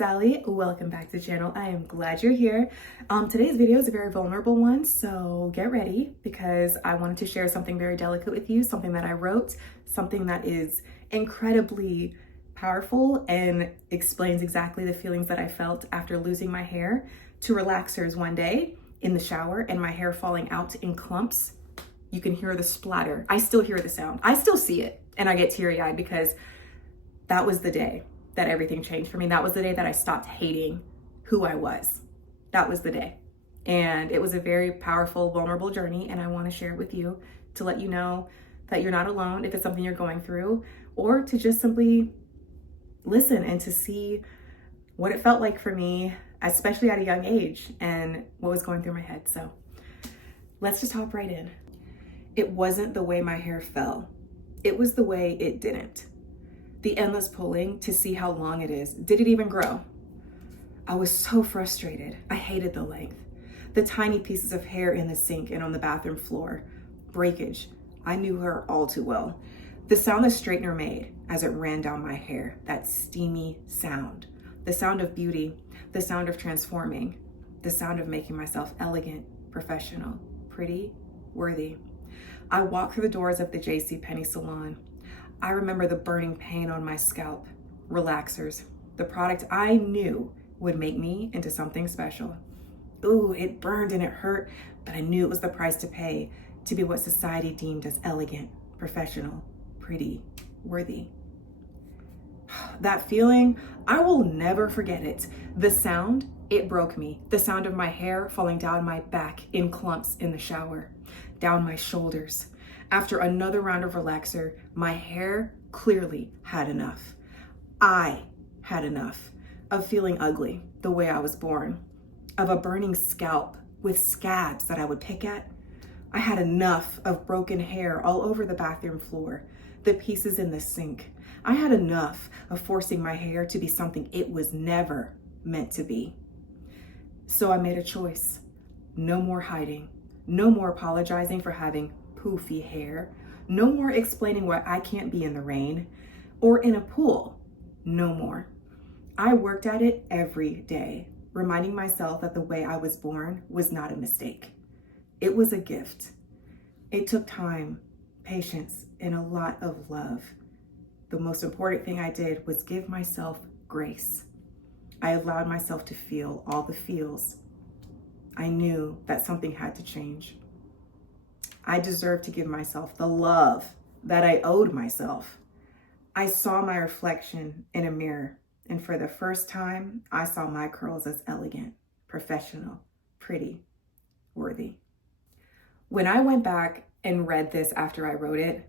name's Ali. Welcome back to the channel. I am glad you're here. Today's video is a very vulnerable one, so get ready because I wanted to share something very delicate with you, something that I wrote, something that is incredibly powerful and explains exactly the feelings that I felt after losing my hair to relaxers one day in the shower and my hair falling out in clumps. You can hear the splatter. I still hear the sound. I still see it and I get teary-eyed because that was the day that everything changed for me. That was the day that I stopped hating who I was. That was the day. And it was a very powerful, vulnerable journey. And I want to share it with you to let you know that you're not alone if it's something you're going through, or to just simply listen and to see what it felt like for me, especially at a young age, and what was going through my head. So let's just hop right in. It wasn't the way my hair fell. It was the way it didn't. The endless pulling to see how long it is. Did it even grow? I was so frustrated. I hated the length. The tiny pieces of hair in the sink and on the bathroom floor. Breakage. I knew her all too well. The sound the straightener made as it ran down my hair. That steamy sound. The sound of beauty. The sound of transforming. The sound of making myself elegant, professional, pretty, worthy. I walked through the doors of the JCPenney salon. I remember the burning pain on my scalp. Relaxers, the product I knew would make me into something special. Ooh, it burned and it hurt, but I knew it was the price to pay to be what society deemed as elegant, professional, pretty, worthy. That feeling, I will never forget it. The sound, it broke me. The sound of my hair falling down my back in clumps in the shower, down my shoulders. After another round of relaxer, my hair clearly had enough. I had enough of feeling ugly the way I was born, of a burning scalp with scabs that I would pick at. I had enough of broken hair all over the bathroom floor, the pieces in the sink. I had enough of forcing my hair to be something it was never meant to be. So I made a choice. No more hiding. No more apologizing for having poofy hair. No more explaining why I can't be in the rain or in a pool. No more. I worked at it every day, reminding myself that the way I was born was not a mistake. It was a gift. It took time, patience, and a lot of love. The most important thing I did was give myself grace. I allowed myself to feel all the feels. I knew that something had to change. I deserved to give myself the love that I owed myself. I saw my reflection in a mirror, and for the first time, I saw my curls as elegant, professional, pretty, worthy. When I went back and read this after I wrote it,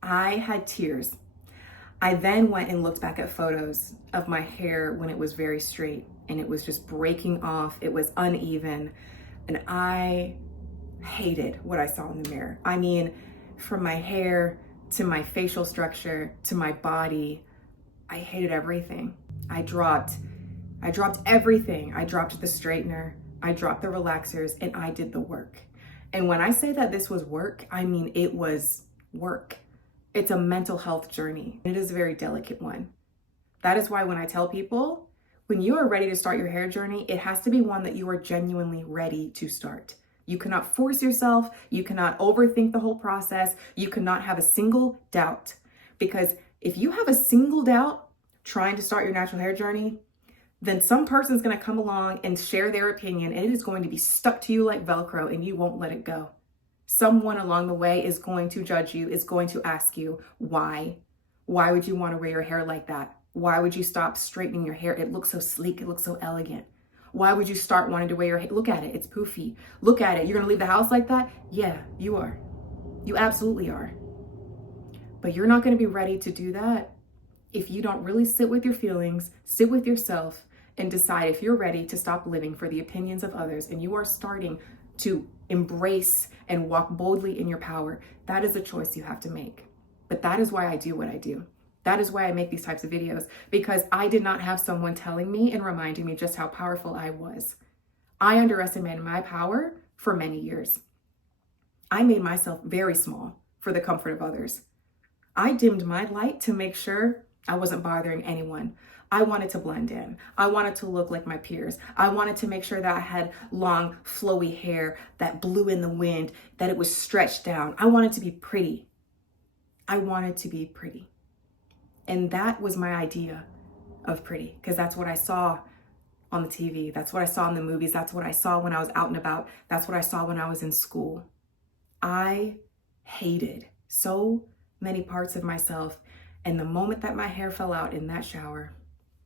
I had tears. I then went and looked back at photos of my hair when it was very straight and it was just breaking off. It was uneven, and I hated what I saw in the mirror. I mean, from my hair to my facial structure to my body, I hated everything. I dropped everything. I dropped the straightener, I dropped the relaxers, and I did the work. And when I say that this was work, I mean it was work. It's a mental health journey. It is a very delicate one. That is why when I tell people, when you are ready to start your hair journey, it has to be one that you are genuinely ready to start. You cannot force yourself. You cannot overthink the whole process. You cannot have a single doubt. Because if you have a single doubt trying to start your natural hair journey, then some person's going to come along and share their opinion, and it is going to be stuck to you like Velcro, and you won't let it go. Someone along the way is going to judge you, is going to ask you, why? Why would you want to wear your hair like that? Why would you stop straightening your hair? It looks so sleek. It looks so elegant. Why would you start wanting to wear your hair? Look at it. It's poofy. Look at it. You're going to leave the house like that? Yeah, you are. You absolutely are. But you're not going to be ready to do that if you don't really sit with your feelings, sit with yourself, and decide if you're ready to stop living for the opinions of others and you are starting to embrace and walk boldly in your power. That is a choice you have to make. But that is why I do what I do. That is why I make these types of videos, because I did not have someone telling me and reminding me just how powerful I was. I underestimated my power for many years. I made myself very small for the comfort of others. I dimmed my light to make sure I wasn't bothering anyone. I wanted to blend in. I wanted to look like my peers. I wanted to make sure that I had long, flowy hair that blew in the wind, that it was stretched down. I wanted to be pretty. I wanted to be pretty. And that was my idea of pretty, because that's what I saw on the TV. That's what I saw in the movies. That's what I saw when I was out and about. That's what I saw when I was in school. I hated so many parts of myself. And the moment that my hair fell out in that shower,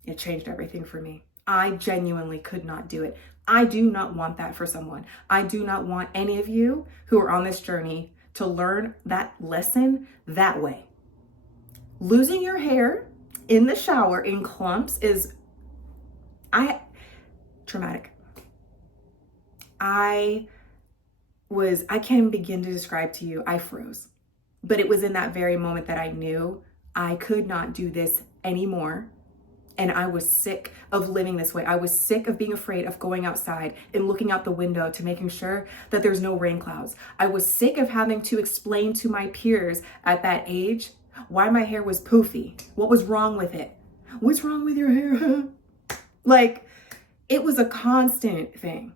it changed everything for me. I genuinely could not do it. I do not want that for someone. I do not want any of you who are on this journey to learn that lesson that way. Losing your hair in the shower in clumps is traumatic. I can't even begin to describe to you. I froze. But it was in that very moment that I knew I could not do this anymore. And I was sick of living this way. I was sick of being afraid of going outside and looking out the window to making sure that there's no rain clouds. I was sick of having to explain to my peers at that age why my hair was poofy. What was wrong with it? What's wrong with your hair? Like, it was a constant thing.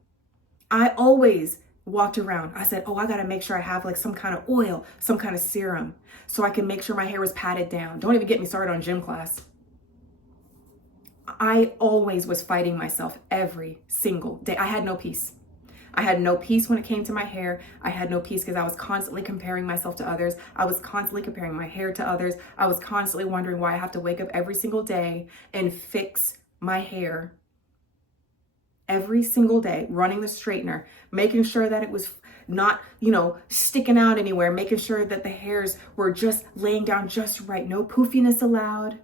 I always walked around. I said, oh, I got to make sure I have like some kind of oil, some kind of serum so I can make sure my hair was patted down. Don't even get me started on gym class. I always was fighting myself every single day. I had no peace. I had no peace when it came to my hair. I had no peace because I was constantly comparing myself to others. I was constantly comparing my hair to others. I was constantly wondering why I have to wake up every single day and fix my hair every single day, running the straightener, making sure that it was not, sticking out anywhere, making sure that the hairs were just laying down just right. No poofiness allowed.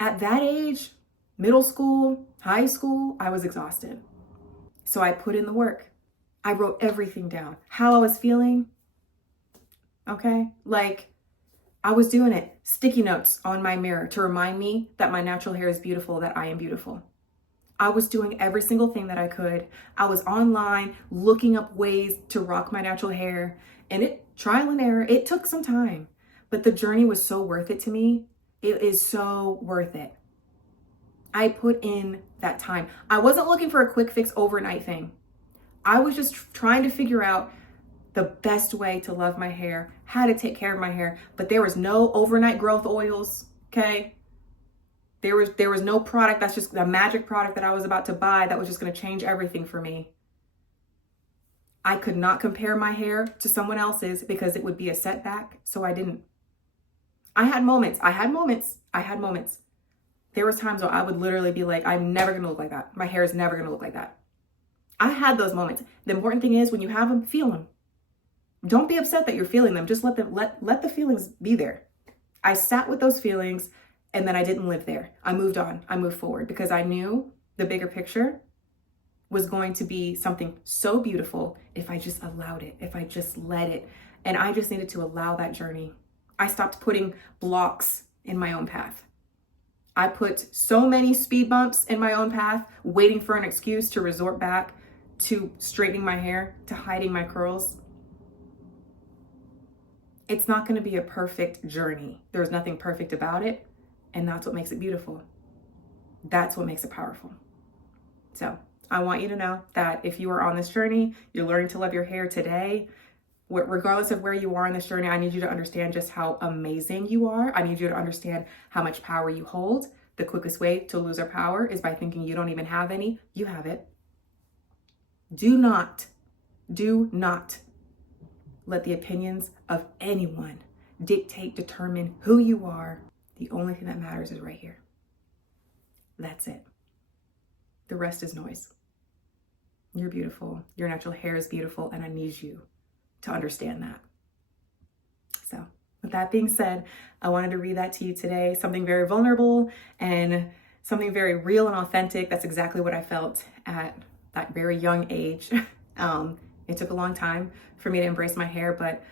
At that age, middle school, high school, I was exhausted. So I put in the work. I wrote everything down. How I was feeling. Okay? Like, I was doing it. Sticky notes on my mirror to remind me that my natural hair is beautiful, that I am beautiful. I was doing every single thing that I could. I was online looking up ways to rock my natural hair. And trial and error, it took some time. But the journey was so worth it to me. It is so worth it. I put in that time. I wasn't looking for a quick fix overnight thing. I was just trying to figure out the best way to love my hair, how to take care of my hair, but there was no overnight growth oils, okay? There was no product that's just a magic product that I was about to buy that was just going to change everything for me. I could not compare my hair to someone else's because it would be a setback, so I didn't. I had moments. There was times where I would literally be like, I'm never going to look like that. My hair is never going to look like that. I had those moments. The important thing is when you have them, feel them. Don't be upset that you're feeling them. Just let the feelings be there. I sat with those feelings and then I didn't live there. I moved on. I moved forward because I knew the bigger picture was going to be something so beautiful if I just allowed it, if I just let it. And I just needed to allow that journey. I stopped putting blocks in my own path. I put so many speed bumps in my own path, waiting for an excuse to resort back to straightening my hair, to hiding my curls. It's not going to be a perfect journey. There's nothing perfect about it. And that's what makes it beautiful. That's what makes it powerful. So I want you to know that if you are on this journey, you're learning to love your hair today, regardless of where you are in this journey, I need you to understand just how amazing you are. I need you to understand how much power you hold. The quickest way to lose our power is by thinking you don't even have any. You have it. Do not let the opinions of anyone dictate, determine who you are. The only thing that matters is right here. That's it. The rest is noise. You're beautiful. Your natural hair is beautiful, and I need you to understand that. So with that being said, I wanted to read that to you today. Something very vulnerable and something very real and authentic. That's exactly what I felt at that very young age. It took a long time for me to embrace my hair, but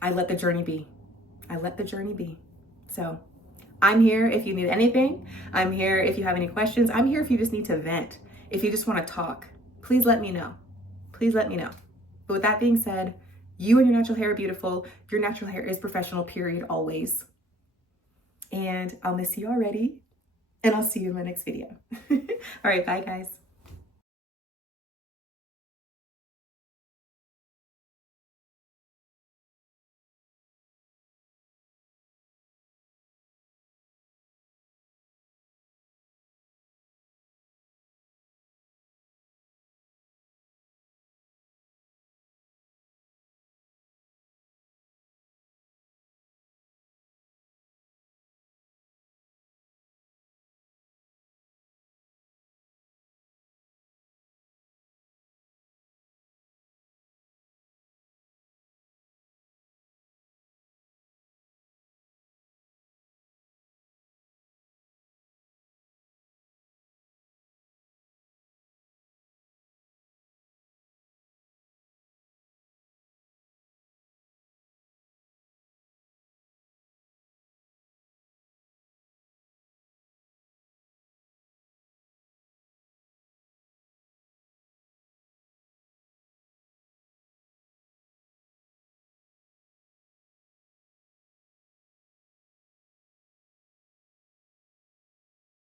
I let the journey be. So I'm here if you need anything. I'm here if you have any questions. I'm here if you just need to vent. If you just want to talk, please let me know. But with that being said, you and your natural hair are beautiful. Your natural hair is professional, period, always. and I'll miss you already, and I'll see you in my next video. All right, bye guys.